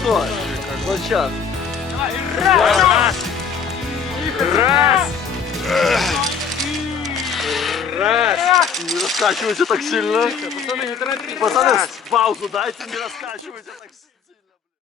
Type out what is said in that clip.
что? Вот сейчас. Раз! Раз! Раз! Не раскачивайте так сильно. Пацаны, не торопитесь. Пацаны, паузу дайте, не раскачивайте так сильно.